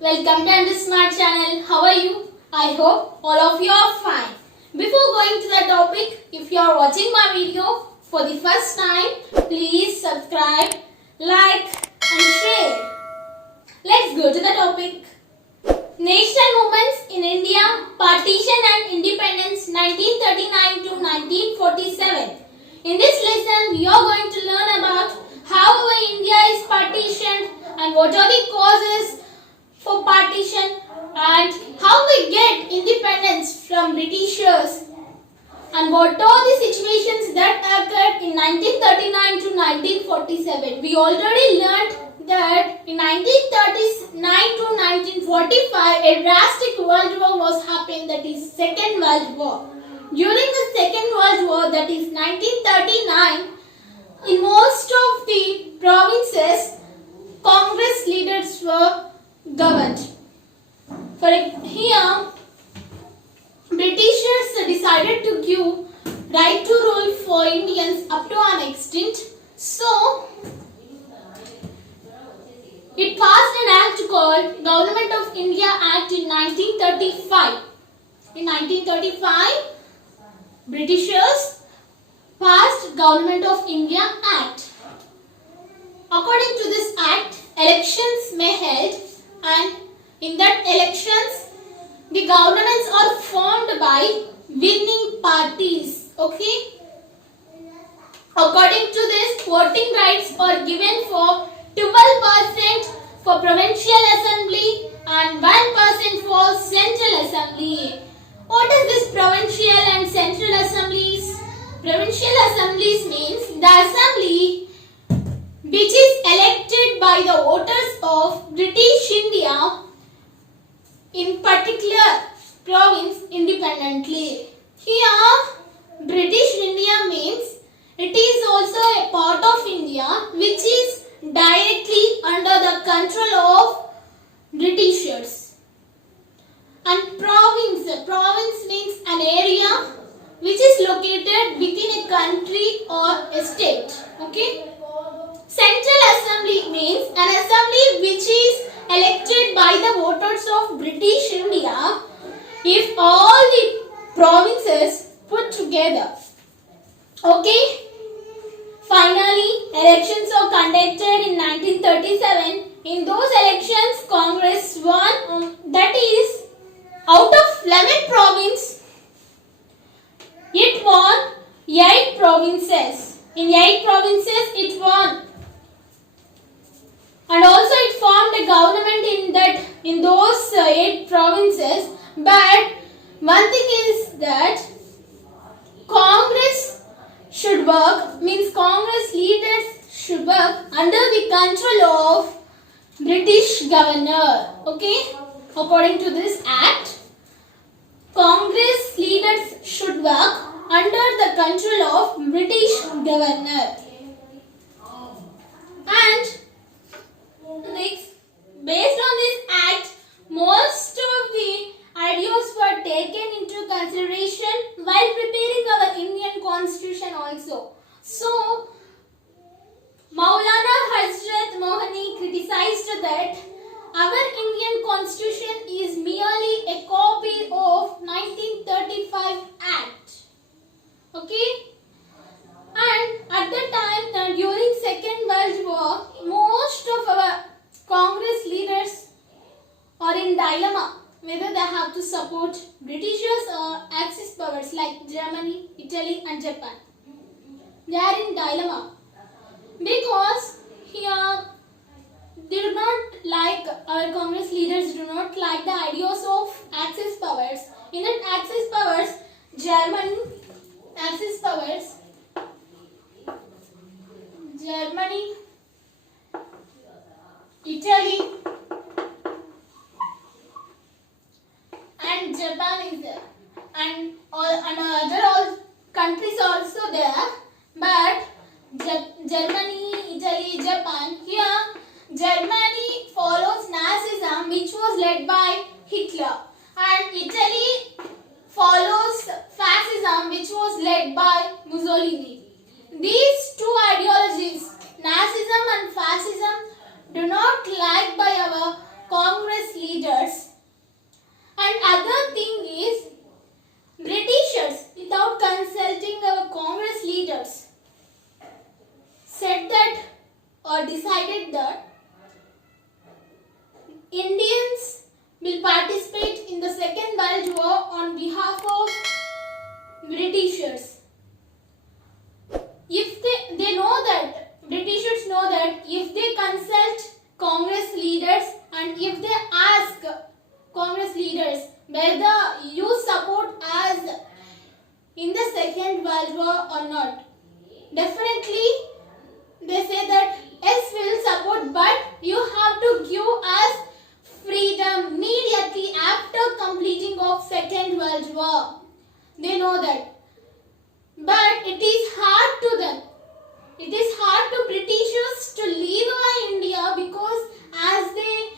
Welcome to Undersmart channel. How are you? I hope all of you are fine. Before going to the topic, if you are watching my video for the first time, please subscribe, like and share. Let's go to the topic. National movements in India, partition and independence 1939 to 1947. In this lesson, we are going to learn about how our India is partitioned and what are the causes for partition and how we get independence from Britishers and what are the situations that occurred in 1939 to 1947. We already learned that in 1939 to 1945 a drastic world war was happening, that is Second World War. During the Second World War, that is 1939, in most of the provinces Congress leaders were governed. For here, Britishers decided to give right to rule for Indians up to an extent. So, it passed an act called Government of India Act in 1935. In 1935, Britishers passed Government of India Act. According to this act, elections may held, and in that elections the governments are formed by winning parties. Okay. According to this, voting rights are given for 12% for provincial assembly and 1% for central assembly. What is this provincial and central assemblies? Provincial assemblies means the assembly which is elected by the voters of British India in particular province independently. Here, British India means it is also a part of India which is directly under the control of Britishers. And province means an area which is located within a country or a state. Okay. Central Assembly means an assembly which is elected by the voters of British India if all the provinces put together. Okay. Finally, elections are conducted in 1937. In those elections, Congress won, that is, out of 11 provinces, it won 8 provinces. In 8 provinces, it won. And also it formed a government in those 8 provinces. But one thing is that Congress should work, means Congress leaders should work under the control of British governor. Okay? According to this act, Congress leaders should work under the control of British governor. And next, based on this act, most of the ideas were taken into consideration while preparing our Indian constitution also. So, Maulana Hazrat Mohani criticized that our Indian constitution is merely a copy of 1935 Act. Okay? And at the time, during Second World War, most of our Congress leaders are in dilemma whether they have to support Britishers or Axis powers like Germany, Italy and Japan. They are in dilemma because here they do not like, our Congress leaders do not like the ideas of Axis powers. In that Axis powers, Germany, Italy and Japan is there, and other countries also there, but Germany, Italy, Japan, here Germany follows Nazism which was led by Hitler, and Italy follows fascism which was led by Mussolini. These two ideologies, Nazism and fascism, do not liked by our Congress leaders. said that Indians will participate in the Second World War on behalf of Britishers. If they know that, Britishers know that if they consult Congress leaders and if they ask Congress leaders whether you support us in the Second World War or not, definitely they say that yes, we will support, but you have to give us freedom immediately after completing of Second World War. They know that. But it is hard to them. It is hard to Britishers to leave our India because as they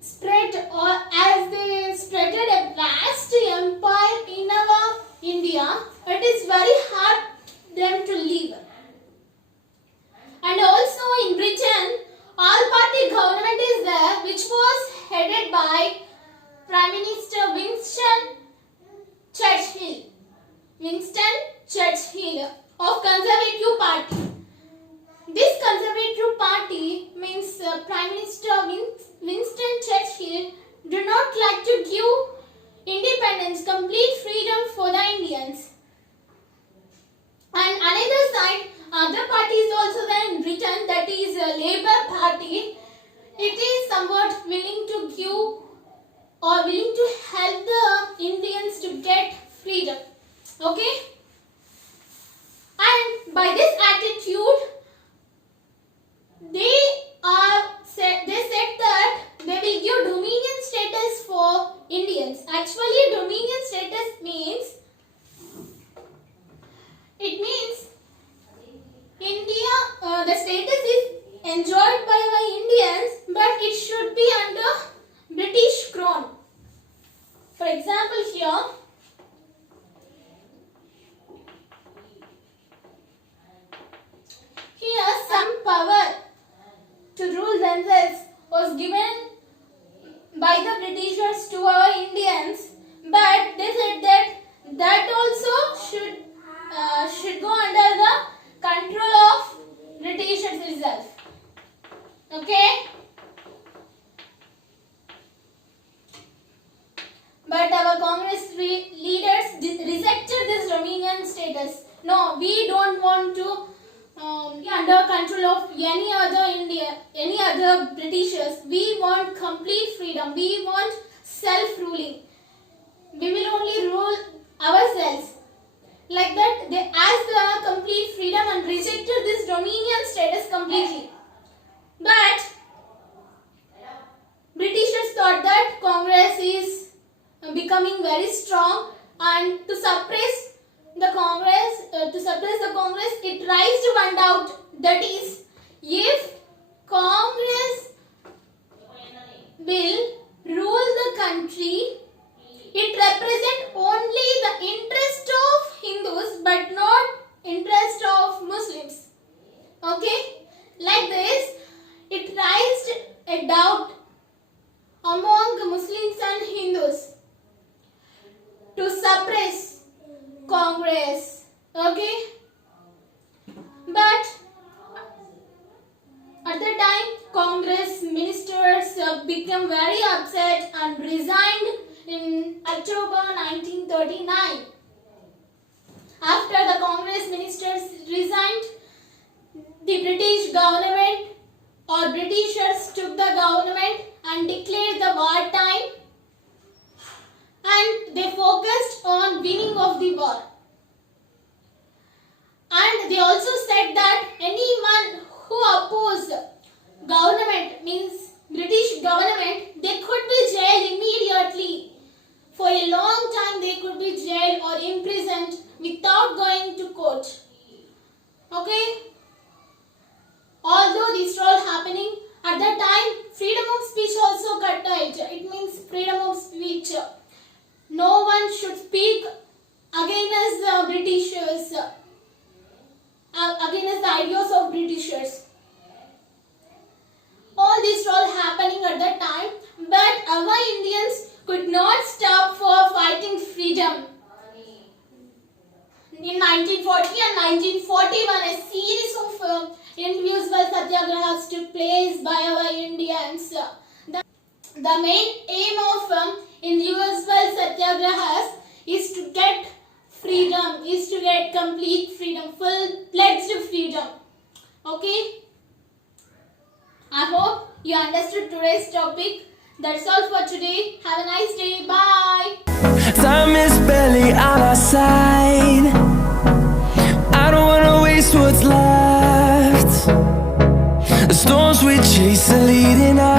spread or as they spreaded a vast empire in our India, it is very hard them to leave. And also in Britain, all-party government is there, which was headed by Prime Minister Winston Churchill. Winston Churchill of Conservative Party. This Conservative Party means Prime Minister Winston Churchill do not like to give independence, complete freedom for the Indians. And another side, other party is also there in Britain, that is Labour Party. It is somewhat willing to give or willing to help the Indians to get freedom. Okay? And by this attitude, they said that they will give dominion status for Indians. Actually, dominion status means India, the status is enjoyed by our Indians, but it should be under British crown. For example, here some power to rule themselves was given by the Britishers to our Indians, but they said that also should go under the control of Britishers itself. Okay? But our Congress leaders rejected this dominion status. No, we don't want to under control of any other Britishers. We want complete freedom. We want self-ruling. We will only rule ourselves. Like that, they asked the complete freedom and rejected this dominion status completely. But Britishers thought that Congress is becoming very strong, and to suppress the Congress, it raised one doubt, that is, if Congress will rule the country, it represents only the interest of Hindus but not interest of Muslims. Okay? Like this, it raised a doubt among Muslims and Hindus to suppress Congress. Okay? But at the time, Congress ministers became very upset and resigned in October 1939. After the Congress ministers resigned, the British government or Britishers took the government and declared the war time, and they focused on winning of the war. And they also said that anyone who opposed government, means British government, they could be jailed immediately. For a long time they could be jailed or imprisoned without going to court. Okay? Although this was all happening, at that time freedom of speech also curtailed. It means freedom of speech. No one should speak against the Britishers, against the ideas of Britishers. All this was all happening at that time, but our Indians could not stop for fighting freedom. In 1940 and 1941, a series of individual satyagrahas took place by our Indians. The main aim of individual satyagrahas is to get freedom, is to get complete freedom, full-fledged freedom. Okay? I hope you understood today's topic. That's all for today. Have a nice day. Bye. Time is barely on our side. I don't wanna waste what's left. The storms we chase are leading us.